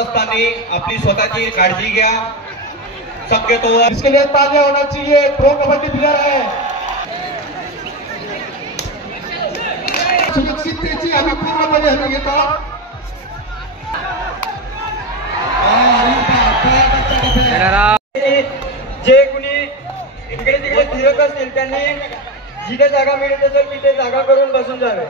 असताना अपनी स्वतःची काळजी घ्या। शक्यतोवर इसके लिए तालियां होना चाहिए। प्रो कबड्डी प्लेयर है, सुरक्षिततेची आम्ही पूर्णपणे हमी घेतो। जे कुणी इकडे तिकडे फिरत असतील त्यांनी जिथे जागा मिळत असेल तिथे जागा करून बसून जावे।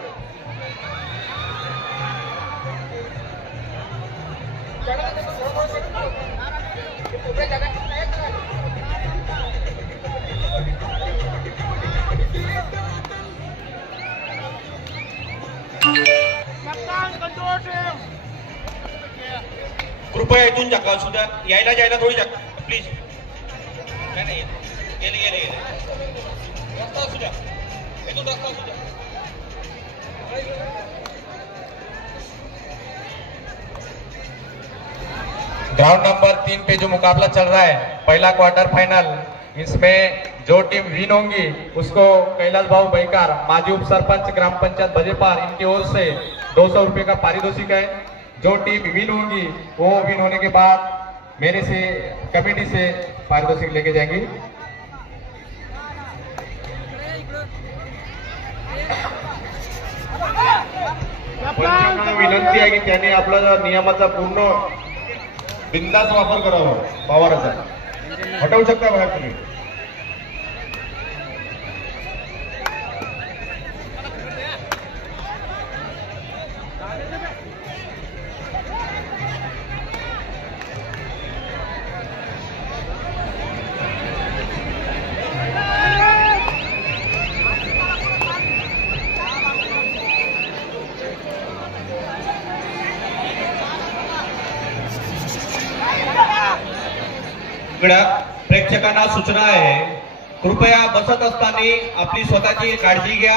कृपया इथून जागा सुद्धा यायला जायला थोडी जागा प्लीज। नाही गेले रस्ता असू द्या, इथून रस्ता असू द्या। ग्राउंड नंबर 3 पे जो मुकाबला चल रहा है, पहला क्वार्टर फाइनल, इसमें जो टीम विन होंगी उसको कैलाश भाऊ बैकार, माजी उप सरपंच ग्राम पंचायत बजेपार, इनकी ओर से 200 रुपए का पारितोषिक है। जो टीम विन होंगी वो विन होने के बाद मेरे से कमेटी से पारितोषिक लेके जाएंगी। पंचांना विनंती आहे की त्यांनी आपला नियमाचा पूर्ण बिंदास वापर करावा। पवाराचा हटवू शकता बाहेर तुम्ही। प्रेक्षकांना सूचना आहे, कृपया बसत असताना आपली स्वतःची काळजी घ्या।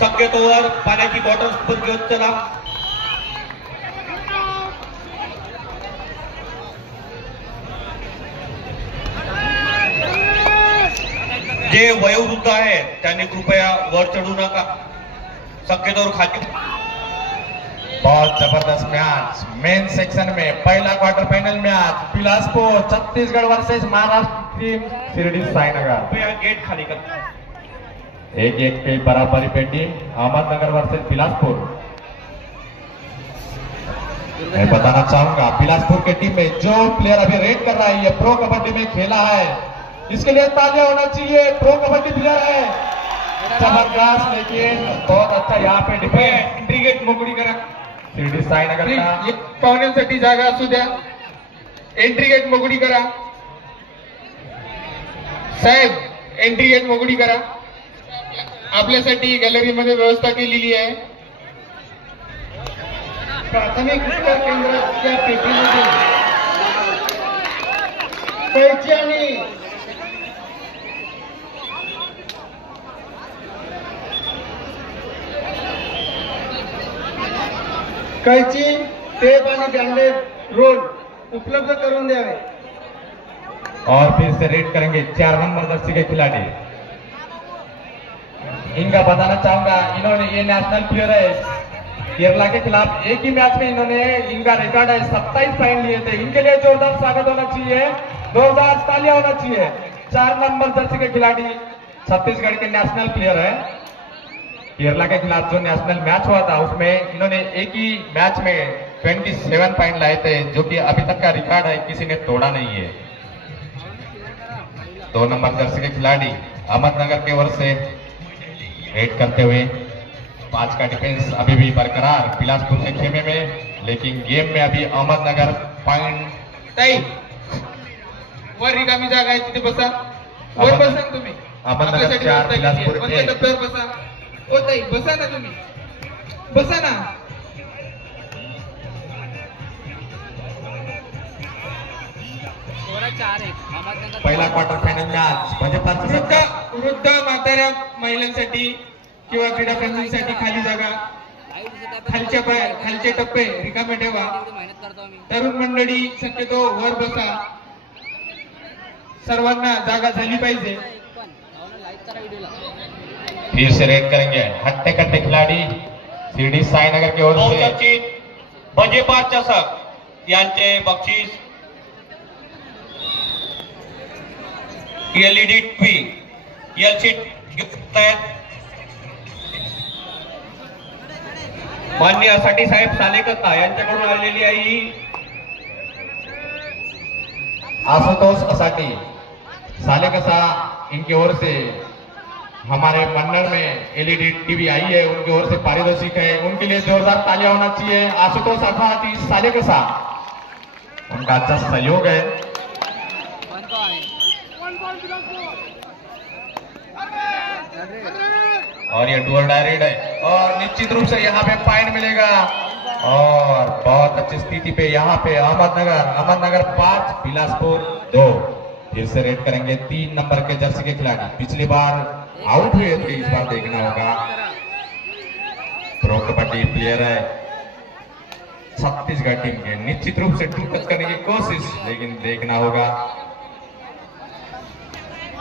शक्यतोवर पाण्याची बॉटल घेऊन चला। जे वयोवृद्ध आहेत त्यांनी कृपया वर चढू नका, शक्यतोवर खाली। बहुत जबरदस्त मैच मेन सेक्शन में, पहला quarter final match Bilaspur Chhattisgarh versus Maharashtra team Shirdi Sainagar. कृपया गेट खाली कर। 1-1 पे बराबरी पे टीम अहमदनगर वर्सेस बिलासपुर। मैं बताना चाहूंगा बिलासपुर के टीम में जो प्लेयर अभी रेड कर रहा है ये प्रो कबड्डी में खेला है, इसके लिए तालियां होना चाहिए। प्रो कबड्डी प्लेयर है, जबरदस्त, लेकिन बहुत अच्छा यहाँ पे डिफेंस। एंट्री गेट मोकळी करा। शिर्डी साईनगर पाहुण्यांसाठी जागा असू द्या। एंट्री गेट मोकळी करा साहेब, एंट्री गेट मोकळी करा। आपल्यासाठी गॅलरीमध्ये व्यवस्था केलेली आहे। प्राथमिक उपचार केंद्राच्या पेटीमध्ये कैची आणि कैची, टेप आणि बँडेज रोल उपलब्ध करून द्यावे। और फिर से रेड करेंगे 4 नंबर जर्सी के खिलाड़ी। इनका बताना चाहूंगा, इन्होंने ये नेशनल प्लेयर है, केरला के खिलाफ एक ही मैच में इन्होंने, इनका रिकॉर्ड है 27 पॉइंट लिए थे। इनके लिए जोरदार स्वागत होना चाहिए, जोरदार तालियां होना चाहिए। 4 नंबर जर्सी के खिलाड़ी छत्तीसगढ़ के नेशनल प्लेयर है। केरला के खिलाफ जो नेशनल मैच हुआ था उसमें इन्होंने एक ही मैच में 27 पॉइंट लाए थे, जो कि अभी तक का रिकॉर्ड है, किसी ने तोड़ा नहीं है। 2 नंबर जर्सी के खिलाड़ी अहमदनगर की ओर से रेड करते हुए 5 का डिफेंस अभी भी बरकरार बिलासपुर के खेमे में, लेकिन गेम में अभी अहमदनगर पॉइंट। ताई वर रिकामी जागा आहे तिथे बसा, वर बसा तुम्ही। अहमदनगर 4 बिलासपुर 1। टप्प्यावर बसा। ओ ताई बसा ना, तुम्ही बसा ना। पहिला क्वार्टर फायनल मॅच वृद्ध म्हाताऱ्या महिलांसाठी किंवा क्रीडाप्रेमींसाठी खाली जागा, खालचे टप्पे रिकामे ठेवा। तरुण मंडळी शक्यतो वर बसा, सर्वांना जागा झाली पाहिजे। फिर से रेड करेंगे हट्टे कट्टे खिलाड़ी शिरडी साईनगर की ओर से। बजेपार चषक यांचे बक्षीस LED टीव्ही एलसीडी गिफ्ट आहेत. माननीय साठी साहेब सालेकता यांच्याकडून आलेली आहे ही आशुतोष असाटी सालेकसा, इनकी ओर से हमारे मंडल में LED टीवी आई है, उनकी ओर से पारितोषिक है, उनके लिए जोरदार तालियां होना चाहिए. आशुतोष असाटी सालेकसा, उनका अच्छा सहयोग है. और ये डुअल डायरेक्ट है और निश्चित रूप से यहाँ पे पॉइंट मिलेगा. और बहुत अच्छी स्थिति पे यहाँ पे अहमदनगर 5 बिलासपुर 2. फिर से रेड करेंगे 3 नंबर के जर्सी के खिलाड़ी. पिछली बार आउट हुए थे, इस बार देखना होगा. प्रो कबड्डी प्लेयर है छत्तीसगढ़ टीम के, निश्चित रूप से टू टच करने की कोशिश, लेकिन देखना होगा.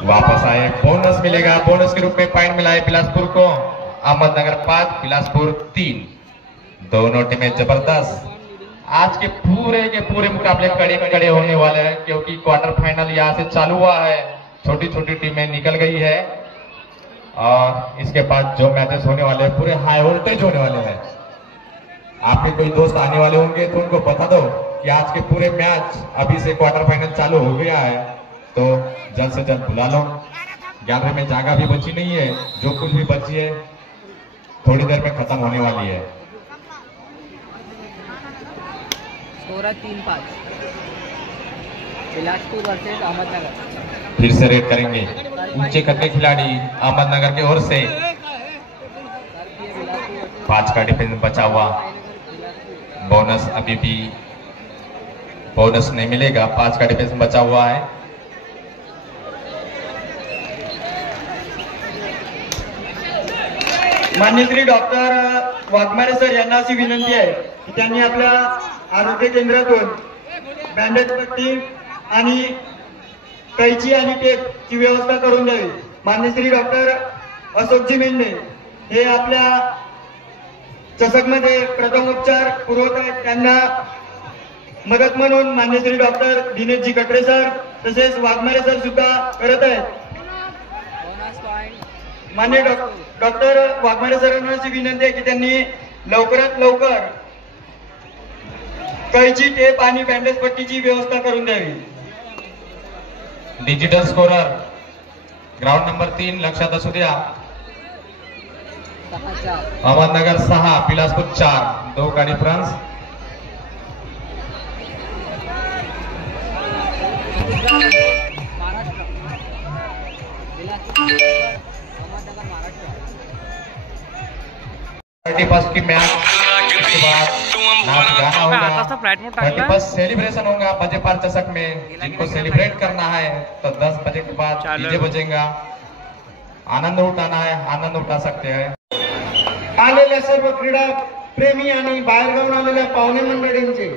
वापस आए, बोनस मिलेगा. बोनस के रूप में पॉइंट मिला है बिलासपुर को. अहमदनगर 5 बिलासपुर 3. दोनों टीमें जबरदस्त. आज के पूरे मुकाबले कड़े होने वाले हैं, क्योंकि क्वार्टर फाइनल यहाँ से चालू हुआ है. छोटी छोटी टीमें निकल गई है और इसके बाद जो मैचेस होने वाले हैं पूरे हाई वोल्टेज होने वाले हैं. आपके कोई दोस्त आने वाले होंगे तो उनको बता दो कि आज के पूरे मैच अभी से क्वार्टर फाइनल चालू हो गया है, तो जल्द से जल्द बुला लो. गैलरी में जगह भी बची नहीं है, जो कुछ भी बची है थोड़ी देर में खत्म होने वाली है. 3-5 बिलासपुर वर्सेस अहमदनगर. फिर से रेड करेंगे ऊंचे कद के खिलाड़ी अहमदनगर की ओर से. 5 का डिफेंस बचा हुआ. बोनस अभी भी बोनस नहीं मिलेगा. 5 का डिफेंस बचा हुआ है. मान्य श्री डॉक्टर वाघमारे सर यांना अशी विनंती आहे की त्यांनी आपल्या आरोग्य केंद्रातून बँडेज पट्टी आणि कैची आणि टेपची व्यवस्था करून द्यावी. मान्य श्री डॉक्टर अशोकजी मेंढे हे आपल्या चषकमध्ये प्रथम उपचार पुरवत आहेत. त्यांना मदत म्हणून मान्य श्री डॉक्टर दिनेशजी कटरे सर तसेच वाघमारे सर सुद्धा करत आहेत. मान्य डॉक्टर वाघमारे सरांना अशी विनंती आहे की त्यांनी लवकरात लवकर कैची टेप आणि बँडेज पट्टीची व्यवस्था करून द्यावी. डिजिटल स्कोरर ग्राउंड नंबर 3 लक्षात असू द्या. अहमदनगर 6 बिलासपुर 4. 2 का डिफरन्स. की मैच के बाद नाच गाना होगा. 31 सेलिब्रेशन होगा बजेपार चषक में. जिनको सेलिब्रेट करना है तो 10 बजे के बाद डीजे बजेगा. आनंद उठाना है, आनंद उठा सकते हैं. आलेल्या सर्व क्रीडा प्रेमी आणि बाहेरगावून आलेल्या पाहुणे मंडळींचे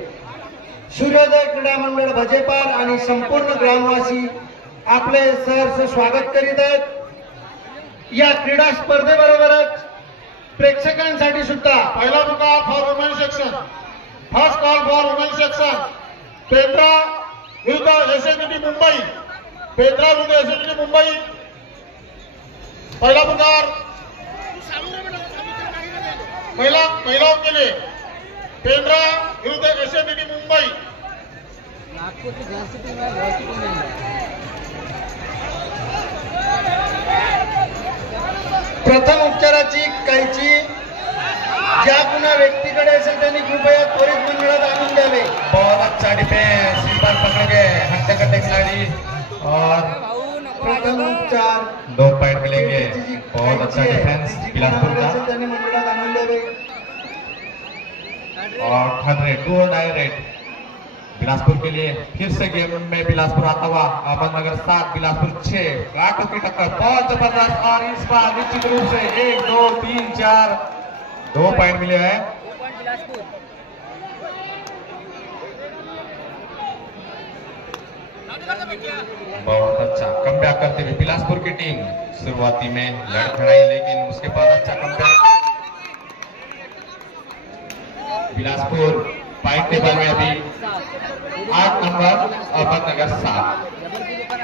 सूर्योदय क्रीडा मंडळ बजेपार आणि संपूर्ण ग्रामवासी आपले सहर्ष स्वागत करीत आहेत. या क्रीडा स्पर्धेबरोबरच प्रेक्षकांसाठी सुद्धा पहिला मुकाम for women section. First call for women section. Petra विरुद्ध एसएमटी मुंबई. पेट्रा विरुद्ध एसएमटी मुंबई. पहिला पुकार महिलाओं के लिए पेट्रा विरुद्ध एसएमटी मुंबई. नागपुर की जर्सी टीम है, बहुत टीम है. प्रथम उपचाराची कैची ज्या कुणा व्यक्तीकडे असेल त्यांनी कृपया त्वरित मंडळात आणून द्यावे. बहुत अच्छा डिफेंस. इस बार पकड़ गए हट्टे कट्टे खिलाड़ी और प्रथम उपचार 2 पॉइंट मिलेंगे. बहुत अच्छा डिफेंस बिलासपुर का. त्यांनी मंडळात आणून द्यावे. और 100 डायरेक्ट बिलासपुर के लिए. फिर से गेम में बिलासपुर आता हुआ. अहमदनगर 7 बिलासपुर 6. काटो की टक्कर बहुत जबरदस्त. और इस बार निश्चित रूप से 1 2 3 4 2 पॉइंट मिले हैं. बहुत अच्छा कमबैक करते हुए बिलासपुर की टीम. शुरुआती में लड़खड़ाई, लेकिन उसके बाद अच्छा कमबैक. बिलासपुर पॉइंट टेबल में अभी 8 नंबर अहमदनगर 7।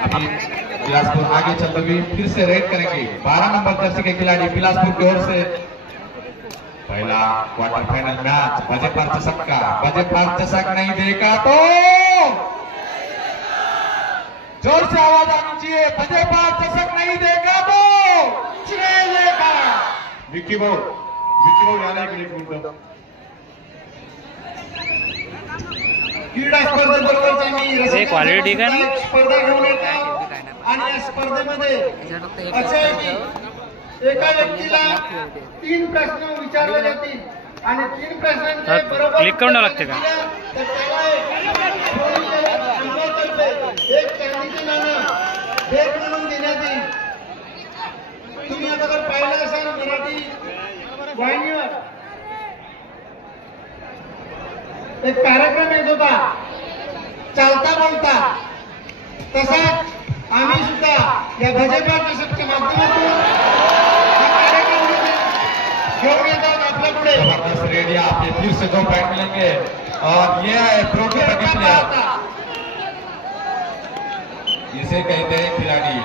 अभी बिलासपुर आगे चलते हुए फिर से रेड करेंगे 12 नंबर जर्सी के खिलाड़ी बिलासपुर की ओर से। पहला क्वार्टर फाइनल मैच बजेपार चषक का, बजेपार चषक नहीं देगा तो जोर से आवाज आनी चाहिए, बजेपार चषक नहीं देगा तो चिरेगा। विक्की भाऊ याला एक मिनिट क्रीडा स्पर्धेबरोबरच आम्ही क्वालिटी ठीक आहे ना? स्पर्धा घेऊन येतो आणि या स्पर्धेमध्ये असे आहे की एका व्यक्तीला 3 प्रश्न विचारले जातील आणि 3 प्रश्नांचे बरोबर क्लिक करून लागते का? तर त्याला एक चांदीचे नाणं भेट म्हणून देण्यात येईल. तुम्ही आता जर पाहिलं असाल मराठी वाहिनीवर एक कार्यक्रम येत होता चालता बोलता, तसाच आम्ही सुद्धा या भजेपार चषकच्या माध्यमातून हा कार्यक्रम घेऊन येतात आपल्या पुढे. जबरदस्त रेडिया आपके फिर से 2 पॉइंट मिलेंगे और ये है प्रो कबड्डी प्लेयर, इसे कहते हैं खिलाड़ी।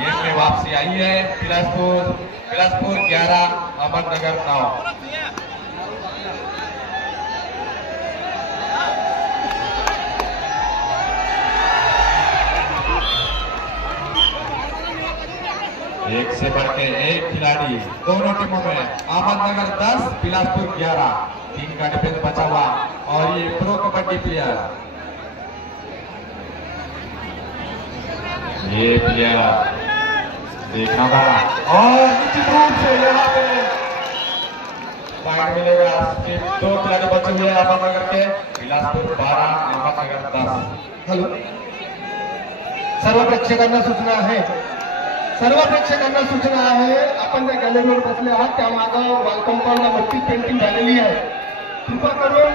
गेम में वापसी आई है बिलासपुर 11 अहमदनगर 9। एक से बढ़ के एक खिलाड़ी दोनों टीमों में, अहमदनगर 10 बिलासपुर 11। 3 का डिफेंस बचा हुआ और ये प्रो कबड्डी प्लेयर, ये प्लेयर देखना होगा और निश्चित रूप से यहाँ पे पॉइंट मिलेगा। 2 खिलाड़ी बचे हुए अहमदनगर के, बिलासपुर 12 अहमदनगर 10। हॅलो, सर्व प्रेक्षकांना सूचना आहे आपण त्या गॅलरीवर बसले आहात त्या मागं वॉल कंपाऊंडला मोठी पेंटिंग झालेली आहे. कृपा करून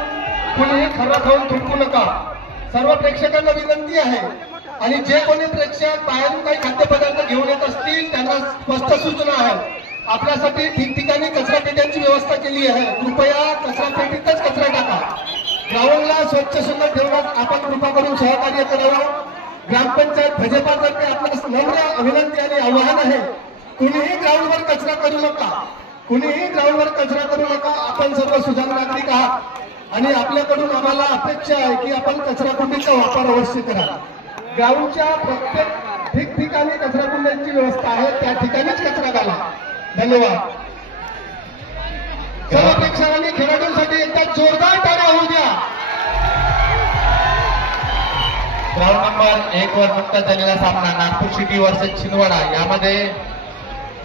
कोणीही खरं खाऊन थुंकू नका. सर्व प्रेक्षकांना विनंती आहे आणि जे कोणी प्रेक्षक बाहेरून काही खाद्यपदार्थ घेऊन येत असतील त्यांना स्पष्ट सूचना आहे. आपल्यासाठी ठिकठिकाणी कचरा पेट्यांची व्यवस्था केली आहे. कृपया कचरा पेटीतच कचरा टाका. ग्राउंडला स्वच्छ सुंदर ठेवण्यात आपण कृपा करून सहकार्य करावं. ग्रामपंचायत भजेपातर्फे आपल्यास नम्र विनंती आणि आवाहन आहे, कुणीही ग्राउंडवर कचरा करू नका. आपण सर्व सुजाण नागरिक आहात आणि आपल्याकडून आम्हाला अपेक्षा आहे की आपण कचरा कुंडीचा वापर अवश्य करा. ग्राउंडच्या प्रत्येक ठिकठिकाणी कचरा कुंड्यांची व्यवस्था आहे, त्या ठिकाणीच कचरा घाला. धन्यवाद. सर्व प्रेक्षकांनी खेळाडूंसाठी एकदा जोरदार टाळ्या होऊ द्या. ग्राउंड नंबर 1 वर नुकताच झालेला सामना नागपूर सिटी वर्सेस छिंदवाडा, यामध्ये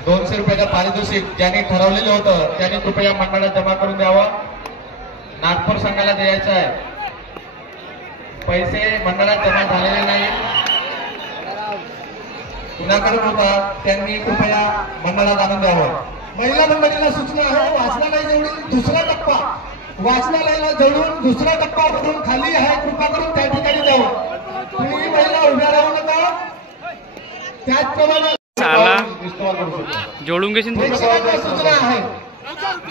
200 रुपयाचं पारितोषिक ज्यांनी ठरवलेलं होतं त्यांनी कृपया मंडळात जमा करून द्यावं. नागपूर संघाला द्यायचं आहे, पैसे मंडळात जमा झालेले नाही. कुणाकडून होता त्यांनी कृपया मंडळात आणून द्यावं. महिला मंडळीला सूचना आहे, वाचनालयाजवळील वाचनालयाला जवळून दुसरा टप्पा भरून खाली आहे, कृपा करून त्या ठिकाणी द्यावं. कुणीही महिला उभ्या राहू नका. त्याचप्रमाणे जोडून घेशील प्रेक्षकांना सूचना आहे,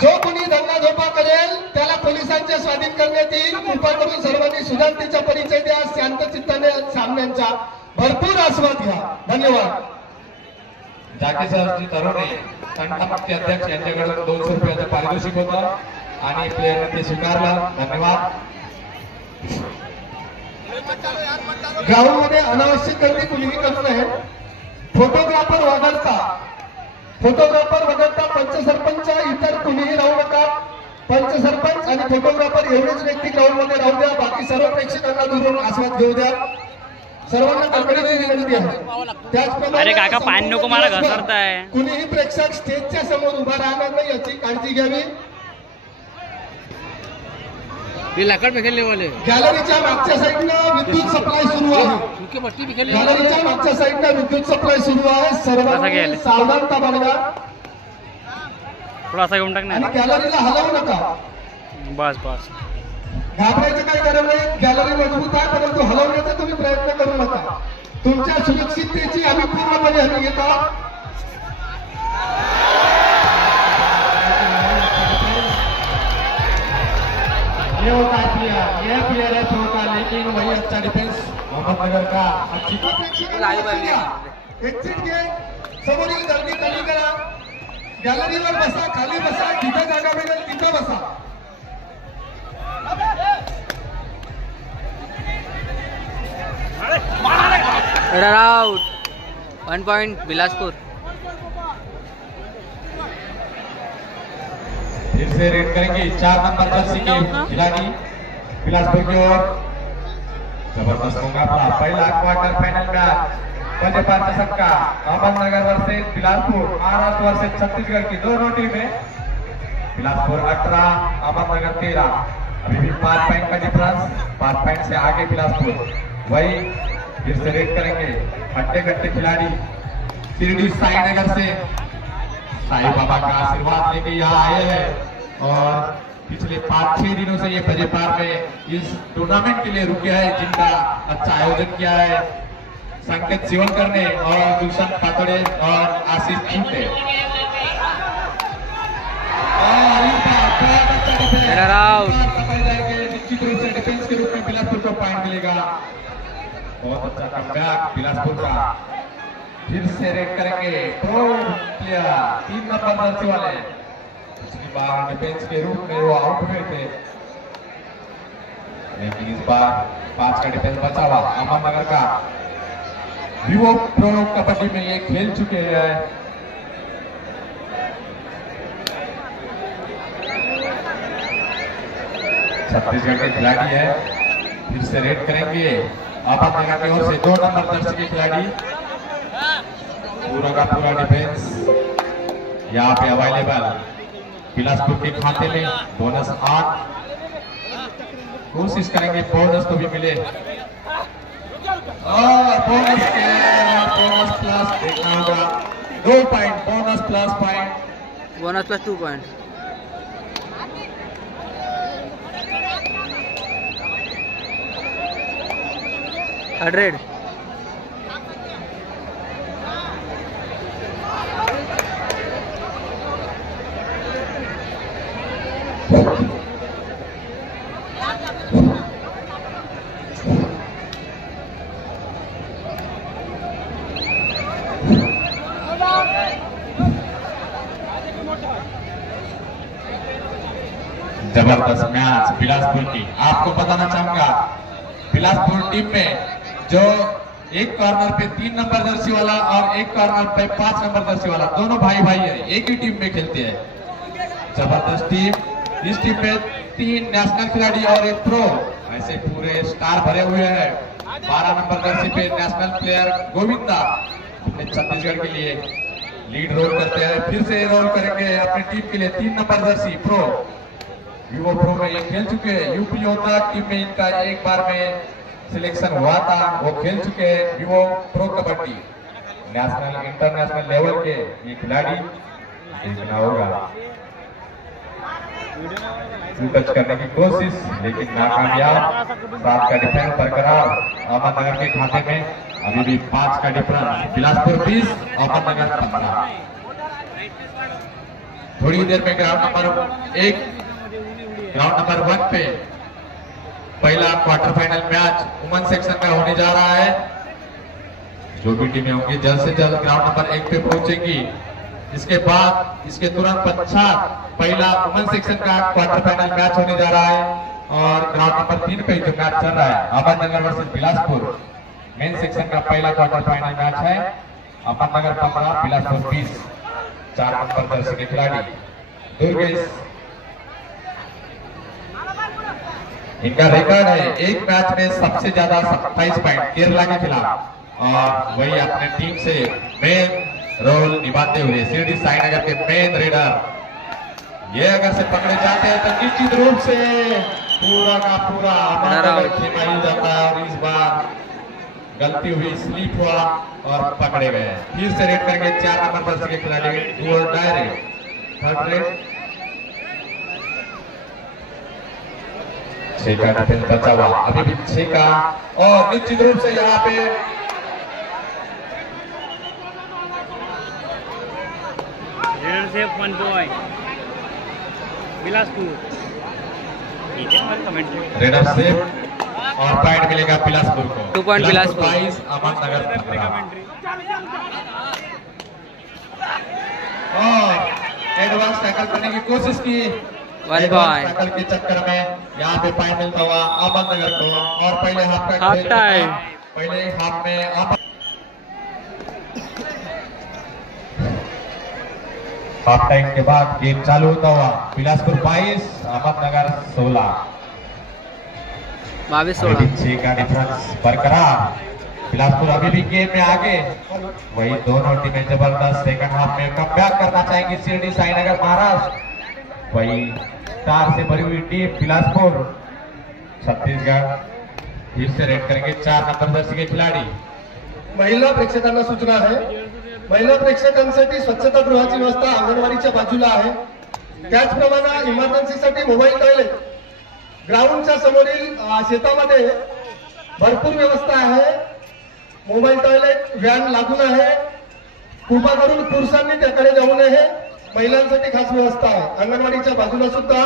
जो कोणी दंगाधोपा करेल त्याला पोलिसांच्या स्वाधीन करण्यात येईल. कृपा करून सर्वांनी सुजाणतेचा परिचय द्या. शांतचित्ताने सामन्यांचा भरपूर आस्वाद घ्या. धन्यवाद. जाके सरजी तरुणे संघटनाचे अध्यक्ष यांच्याकडून 200 रुपयाचं पारितोषिक होतं आणि प्लेयरने ते स्वीकारलं. धन्यवाद. ग्राउंड मध्ये अनावश्यक गर्दी कुणीही करू नये. फोटोग्राफर वगळता पंच सरपंच इतर कुणीही राहू नका. पंच सरपंच आणि फोटोग्राफर एवढेच व्यक्ती ग्राउंड मध्ये राहू द्या. बाकी सर्व प्रेक्षकांना दुरून आस्वाद घेऊ द्या. सर्वांना कळकळीची विनंती आहे. त्याचप्रमाणे पाणी नको मला घसरताय. कुणीही प्रेक्षक स्टेजच्या समोर उभा राहणार नाही याची काळजी घ्यावी. गॅलरीच्या मागच्या साईडनं विद्युत सप्लाय सुरू आहे. सर्वांनी सावधानता बाळगा. थोडासा घेऊन टाक आणि गॅलरीला हलवू नका. बस घाबरायचं काही गरज नाही. गॅलरी मजबूत आहे, परंतु हलवण्याचा तुम्ही प्रयत्न करू नका. तुमच्या सुरक्षिततेची आम्ही पूर्णपणे हमी घेत आहोत. ये होता है प्लेयर, ये प्लेयर है थ्रो का, लेकिन वही अच्छा डिफेंस मोहम्मदनगर का अच्छी एक्झिट घे, समोरील गर्दी कमी करा, गॅलरीवर बसा, खाली बसा, जिथे जागा मिळेल तिथे बसा. Out 1 point Bilaspur. फिर से रेड करेंगे 4 नंबर जर्सी के खिलाड़ी बिलासपुर की ओर. जबरदस्त मुकाबला, पहला क्वार्टर फाइनल मैच पंजाब चषक का अहमदनगर वर्सेस बिलासपुर, महाराष्ट्र वर्सेस छत्तीसगढ़ की दोनों टीमें. बिलासपुर 18, अहमदनगर 13. अभी भी 5 पॉइंट का डिफरेंस, 5 पॉइंट से आगे बिलासपुर. वही फिर से रेड करेंगे हट्टे कट्टे खिलाड़ी शिरडी साईनगर से. साईं बाबा का आशीर्वाद लेके यहाँ आए हैं और पिछले 5-6 दिनों से ये बजेपार में इस टूर्नामेंट के लिए रुके हैं, जिनका अच्छा आयोजन किया है संकेत शिवनकर ने और गुलशन पातोड़े और आशीष चूटे. निश्चित रूप से डिफेंस के रूप में बिलासपुर को पॉइंट मिलेगा. बहुत अच्छा कमबैक बिलासपुर का. फिर से रेड करेंगे प्रो प्लेयर 3 नंबर जर्सी वाले. पिछली बार डिफेंस के रूप में वो आउट हुए थे, लेकिन इस बार 5 का डिफेंस बचा हुआ. अहमदनगर का विवो प्रो कबड्डी में ये खेल चुके हैं. छत्तीसगढ़ के खिलाड़ी है. फिर से रेड करेंगे अहमदनगर की ओर से 2 नंबर जर्सी के खिलाड़ी. पूरा का पूरा डिफेंस यहाँ पे अवेलेबल. बिलासपुर के खाते में बोनस 8. कोशिश करेंगे बोनस तो भी मिले और बोनस प्लस देखना होगा. 2 point bonus plus point, bonus plus 2 point. Red जबरदस्त मैच बिलासपुर की. आपको बताना चाहूंगा बिलासपुर टीम में जो एक कॉर्नर पे 3 नंबर जर्सी वाला और एक कॉर्नर पे 5 नंबर जर्सी वाला, दोनों भाई भाई है, एक ही टीम में खेलते हैं. जबरदस्त टीम. इस टीम में 3 नेशनल खिलाड़ी और 1 प्रो, ऐसे पूरे स्टार भरे हुए हैं. 12 नंबर जर्सी पे नेशनल प्लेयर गोविंदा अपने छत्तीसगढ़ के लिए लीड रोल करते हैं. फिर से रोल करेंगे अपनी टीम के लिए 3 number Jersey pro. Vivo pro में ये खेल चुके हैं. यूपी योद्धा टीम में इनका एक बार में सिलेक्शन हुआ था, वो खेल चुके हैं Vivo pro kabaddi. National international level के ये खिलाड़ी. देखना होगा टच करने की कोशिश, लेकिन नाकामयाब. 7 का डिफरेंस बरकरार. अहमदनगर के खाते में अभी भी 5 का डिफरेंस. बिलासपुर 20, अहमदनगर 15. थोड़ी देर में ग्राउंड नंबर 1 पे पहला quarter final match women section का होने जा रहा है. जो भी टीमें होंगी जल्द से जल्द ग्राउंड नंबर 1 पे पहुंचेंगी. इसके बाद इसके तुरंत पश्चात पहला वुमेन सेक्शन का क्वार्टर फाइनल मैच होने जा रहा है. और ग्राउंड नंबर 3 पे जो मैच चल रहा है Ahmednagar versus Bilaspur, main section का पहला क्वार्टर फाइनल मैच है. अहमदनगर 15, बिलासपुर 20. 4 नंबर जर्सी के खिलाड़ी दुर्गेश. इनका रिकॉर्ड है एक मैच में सबसे ज्यादा 27 पॉइंट केरला के खिलाफ. और वही अपने टीम से मेन रोल निभाते हुए शिरडी साईनगर के मेन रेडर. ये अगर से पकड़े जाते हैं तो निश्चित रूप से पूरा का पूरा खेमा ही जाता है. और इस बार गलती हुई, स्लिप हुआ और पकड़े गए. फिर से रेड करेंगे 4 नंबर जर्सी के खिलाड़ी डायरेक्ट 3rd रेड. 6 का डिफेंस बचा हुआ, अभी भी 6 का. और निश्चित रूप से यहाँ पे से 1 point Bilaspur. Rid of safe और पॉइंट मिलेगा बिलासपुर को। 2 पॉइंट बिलासपुर। 22 अहमदनगर 15। और एडवांस टैकल करने की कोशिश की, 1 पॉइंट। टैकल के चक्कर में यहाँ पे पॉइंट मिलता हुआ अहमदनगर को। और पहले हाफ का हाफ खेल टाइम। था। पहले हाफ में हाफ टाइम के बाद गेम चालू होता हुआ बिलासपुर 22 अहमदनगर 16। 22-16 का डिफरेंस बरकरार। बिलासपुर अभी भी गेम में आगे। वही दोनों टीमें जबरदस्त सेकंड हाफ में कमबैक करना चाहेंगी। शिरडी साईनगर महाराष्ट्र, वही स्टार से भरी हुई टीम बिलासपुर। छत्तीसगढ़ फिर से रेड करेंगे 4 नंबर जर्सी के खिलाडी। महिला प्रेक्षकांना सूचना आहे, महिला प्रेक्षकांसाठी स्वच्छतागृहाची व्यवस्था अंगणवाडीच्या बाजूला आहे। त्याचप्रमाणे इमर्जन्सीसाठी मोबाईल टॉयलेट ग्राउंडच्या समोरील शेतामध्ये भरपूर व्यवस्था आहे। मोबाईल टॉयलेट व्हॅन लागून आहे। कृपा करून पुरुषांनी त्याकडे जाऊ नये, महिलांसाठी खास व्यवस्था आहे। अंगणवाडीच्या बाजूला सुद्धा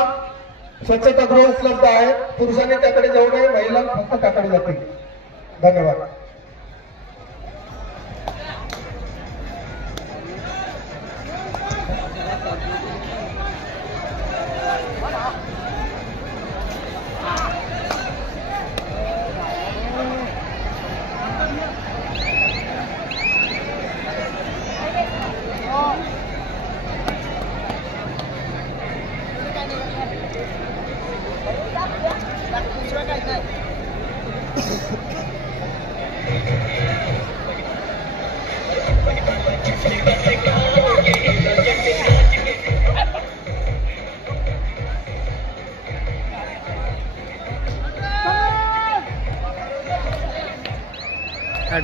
स्वच्छतागृह उपलब्ध आहे, पुरुषांनी त्याकडे जाऊ नये, महिला फक्त त्याकडे जातील। धन्यवाद।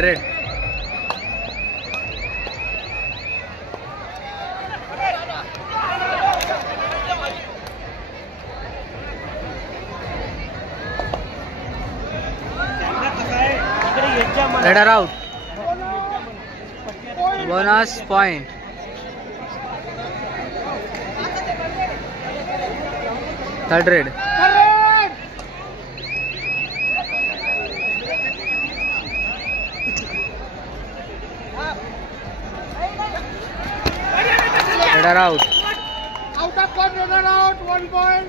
Red raider out. Bonus point. Third red. Raider out. Out of one runner out, 1 point.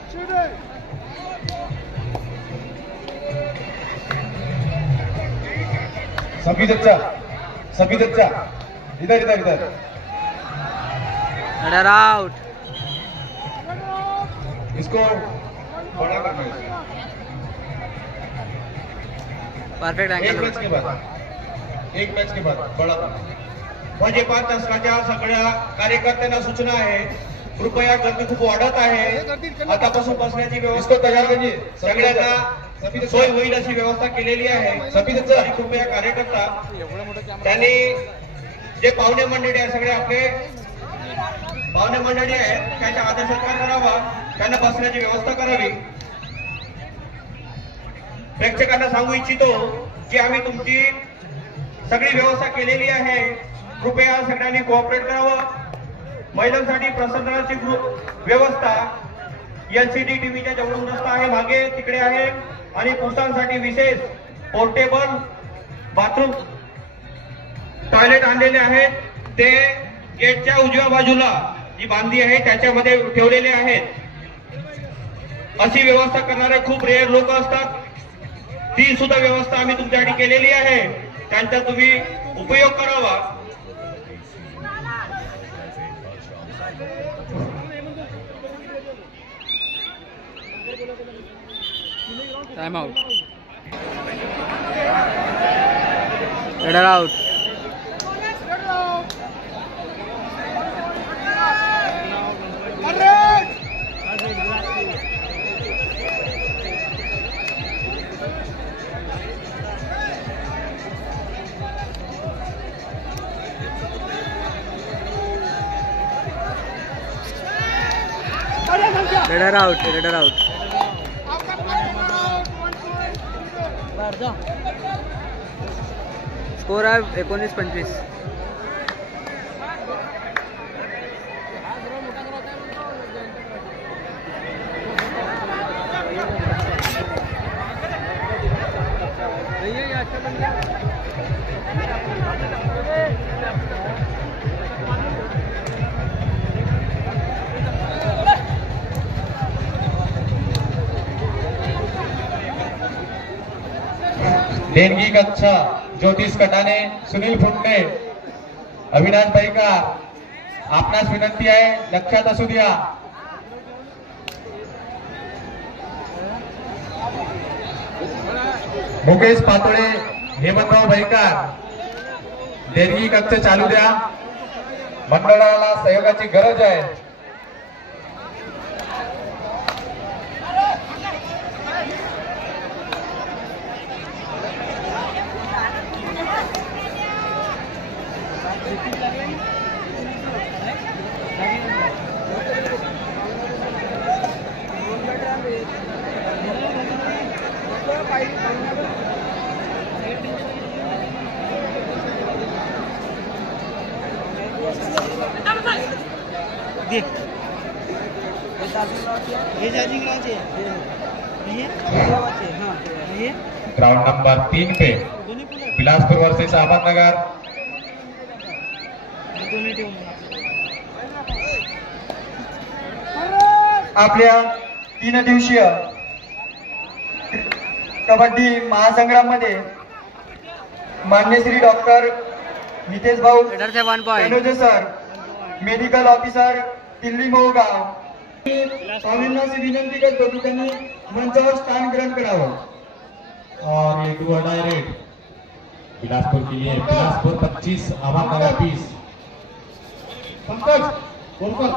सभी जच्चा इधर इधर इधर। Raider out. इसको बड़ा करना है। परफेक्ट एक एंगल। मैच के बाद बड़ा करना। म्हणजे 5 दशकाच्या सगळ्या कार्यकर्त्यांना सूचना आहे, कृपया गर्दी खूप वाढत आहे, आतापासून बसण्याची व्यवस्था तयार करा। सगळ्यांना सोय होईल अशी व्यवस्था केलेली आहे। आणि कृपया कार्यकर्ता त्यांनी जे पाहुणे मंडळी आहे, सगळे आपले पाहुणे मंडळी आहेत, त्यांचा आदर सत्कार करावा, त्यांना बसण्याची व्यवस्था करावी। प्रेक्षकांना सांगू इच्छितो की आम्ही तुमची सगळी व्यवस्था केलेली आहे, कृपया सगळ्यांनी कोऑपरेट करावं। महिलांसाठी प्रसाधनाची व्यवस्था एलसीडी टीव्हीच्या जवळून रस्ता आहे, मागे तिकडे आहे। आणि पुरुषांसाठी विशेष पोर्टेबल बाथरूम टॉयलेट आणलेले आहेत, ते गेटच्या उजव्या बाजूला जी बांधली आहे त्याच्यामध्ये ठेवलेले आहेत। अशी व्यवस्था करणारे खूप रेअर लोक असतात, ती सुद्धा व्यवस्था आम्ही तुमच्यासाठी केलेली आहे, त्यांचा तुम्ही उपयोग करावा। Time out. Raider out. Raider out. Raider out. Score आहे 19-25। देणगी कक्षा ज्योतिष कटाने, सुनील फुंडे, अविनाश बैकार, आपणास विनंती आहे लक्षात असू द्या. मुकेश पातोळे, हेमंतराव बैकार, देणगी कक्ष चालू द्या. मंडळाला सहयोगाची गरज आहे. ग्राउंड नंबर 3 पे बिलासपुर वर्सेस अहमदनगर. आपल्या 3 दिवसीय कबड्डी महासंग्राम मध्ये मान्य श्री डॉक्टर नितेश भाऊ रेडर से 1 point. Kanoje sir, medical officer Delhi Mohgaon, स्वामींना अशी विनंती करतो की त्यांनी मंचावर स्थान ग्रहण करावं. और ये डू डायरेक्ट बिलासपुर के लिए. बिलासपुर 25, अहमदनगर 20. पंकज बोलकर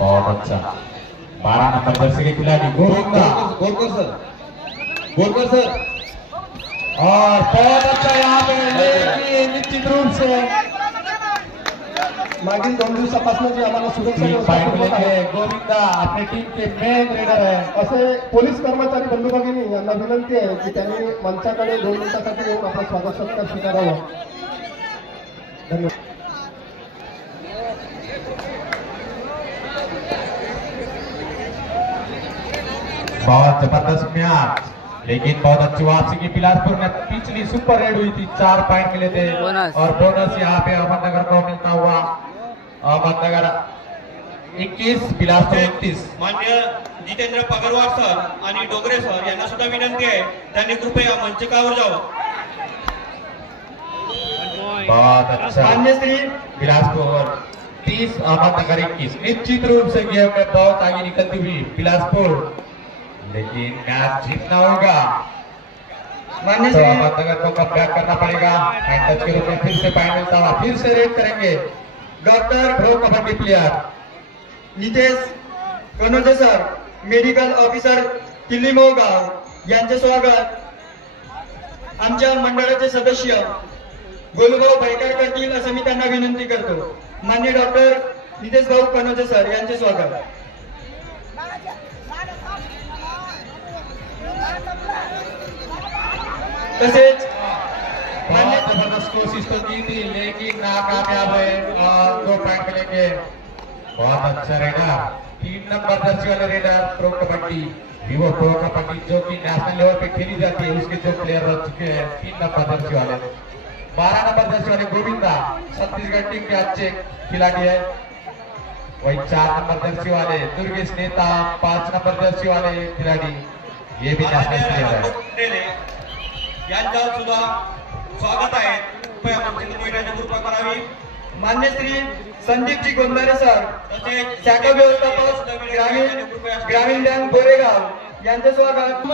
बहुत अच्छा. 12 नंबर जर्सी के खिलाड़ी गोविंदा, बोलकर सर और बहुत अच्छा यहाँ पे लेकिन निश्चित रूप से मागील 2 दिवसापासून जे आम्हाला सुरक्षा 3 व्यवस्था पॉइंट पूर्वक मिलेंगे. आहे, गोविंदा अपनी टीम के मेन रेडर है. असे पोलीस कर्मचारी बंधू भगिनी यांना विनंती आहे की त्यांनी मंचाकडे 2 मिनिटासाठी येऊन आपलं स्वागत सत्कार स्वीकारावं. धन्यवाद. बहुत जबरदस्त मैच, लेकिन बहुत अच्छी वापसी की. बिलासपुर में पिछली सुपर रेड हुई थी, 4 पॉइंट मिले थे बोनस. और बोनस यहाँ पे अहमदनगर को मिलता हुआ. अहमदनगर 21, बिलासपुर 31. मान्य जितेंद्र पगरवार सर आणि डोगरे सर यांना सुद्धा विनंती आहे त्यांनी कृपया मंचकावर जावं. बहुत अच्छा. मान्य श्री बिलासपुर 30, अहमदनगर 21. निश्चित रूप से गेम में बहुत आगे निकलती हुई बिलासपुर, लेकिन मैच जीतना होगा मान्य तो श्री अहमदनगर को कमबैक करना पड़ेगा. हैंड टच के रूप में फिर से पॉइंट मिलता हुआ, फिर से रेड करेंगे doctor pro kabaddi player. Nitesh Kanoje sir, medical officer Delhi Mohgaon यांचे स्वागत आमच्या मंडळाचे सदस्य गोलूभाऊ बैकार करतील असं मी त्यांना विनंती करतो. मान्य डॉक्टर नितेश भाऊ कनोजे सर यांचे स्वागत. तसेच मान्य बहुत जबरदस्त कोशिश तो की थी लेकिन नाकामयाब है और 2 पॉइंट मिलेंगे. बहुत अच्छा रेडर 3 नंबर जर्सी वाले raider pro kabaddi, Vivo pro kabaddi जो कि नेशनल लेवल पे खेली जाती है, उसके जो प्लेयर रह चुके हैं 3 नंबर जर्सी वाले. 12 नंबर जर्सी वाले गोविंदा छत्तीसगढ़ टीम के अच्छे खिलाड़ी है. वही 4 नंबर जर्सी वाले दुर्गेश नेता, 5 नंबर जर्सी वाले खिलाड़ी ये भी नेशनल प्लेयर है. यांचं सुद्धा स्वागत आहे. कृपया मंचाची बैठक कृपा करावी. मान्य श्री संदीपजी गोंधारे सर, तसेच शाखा व्यवस्थापक ग्रामीण बँक बोरेगाव यांचे स्वागत.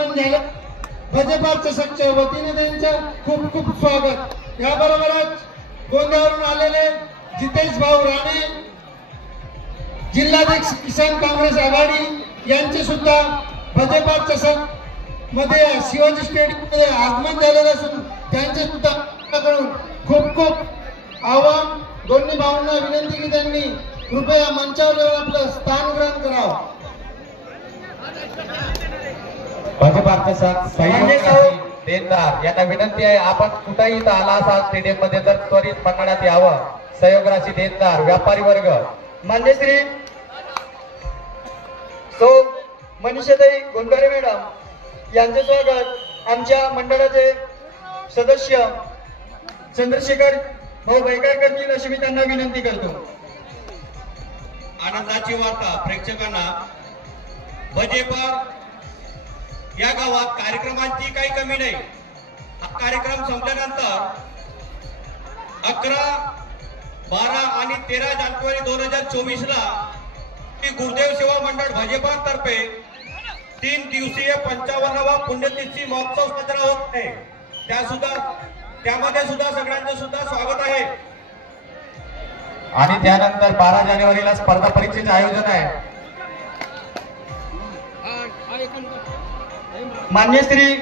भाजपा चषकच्या वतीने त्यांचं खूप खूप स्वागत. याबरोबरच गोंदियावरून आलेले जितेश भाऊ राणे, जिल्हाध्यक्ष किसान काँग्रेस आघाडी यांचे सुद्धा भाजपा चषक मध्ये शिवाजी स्टेडियम मध्ये आगमन झालेलं असून त्यांचे सुद्धा आपल्याकडून खूप खूप आव्हान. दोन्ही भावांना विनंती की त्यांनी कृपया मंचावर येऊन आपलं स्थान ग्रहण करावं. भाजपाच्या सहयोगी देणदार यांना विनंती आहे, आपण कुठेही इथं आला असाल स्टेडियम मध्ये तर त्वरित मंडळात यावं. सहयोग राशी देणदार व्यापारी वर्ग. मान्य श्री सौ मनीषाताई गोंधारे मॅडम यांचे स्वागत. आमच्या मंडळाचे सदस्य चंद्रशेखर भाऊ बैकार करतील अशी मी त्यांना विनंती करतो. आनंदाची वार्ता प्रेक्षकांना. भजेपार या गावात कार्यक्रमांची काही कमी नाही. हा कार्यक्रम संपल्यानंतर 11, 12 आणि 13 जानेवारी 2024 ला गुरुदेव सेवा मंडळ भजेपार तर्फे 3 दिवसीय 55वा पुण्यतिथी महोत्सव साजरा होत आहे. त्यामध्ये सुद्धा सगळ्यांचं सुद्धा स्वागत आहे. आणि त्यानंतर 12 जानेवारीला स्पर्धा परीक्षेचे आयोजन आहे. मान्य श्री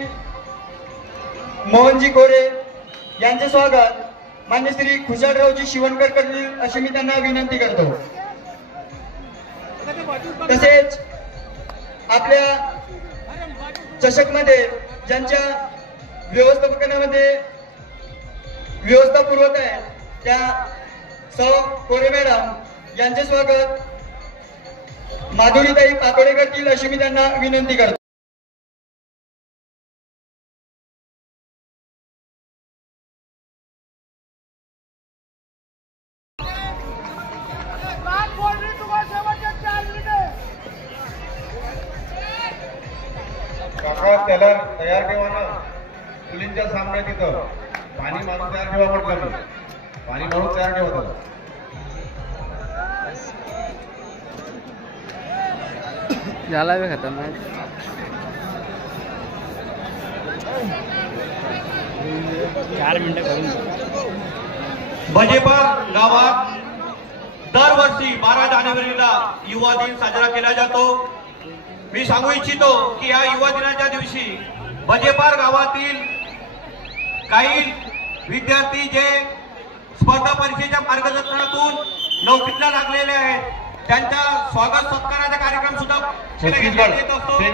मोहनजी कोरे यांचे स्वागत मान्य श्री खुशालरावजी शिवणकर करतील अशी मी त्यांना विनंती करतो. तसेच आपल्या चषकमध्ये ज्यांच्या व्यवस्थापनामध्ये व्यवस्था पुरवत आहे त्या सौ कोरे मॅडम यांचे स्वागत माधुरीताई पातोडे करतील अशी मी त्यांना विनंती करतो. काका त्याला तयार ठेवा ना. मुलींच्या सामन्यात तिथं पाणी मारून तयार ठेवा म्हटलं मी. पाणी मारून तयार ठेवा त्याला. झाला बे खतम मॅच. भजेपार गावात दरवर्षी 12 जानेवारीला युवा दिन साजरा केला जातो. मी सांगू इच्छितो की या युवा दिनाच्या दिवशी भजेपार गावातील काही विद्यार्थी जे स्पर्धा परीक्षेच्या मार्गदर्शनातून नोकरीला लागलेले आहेत त्यांच्या स्वागत सत्काराचा कार्यक्रम सुद्धा केला येत असतो.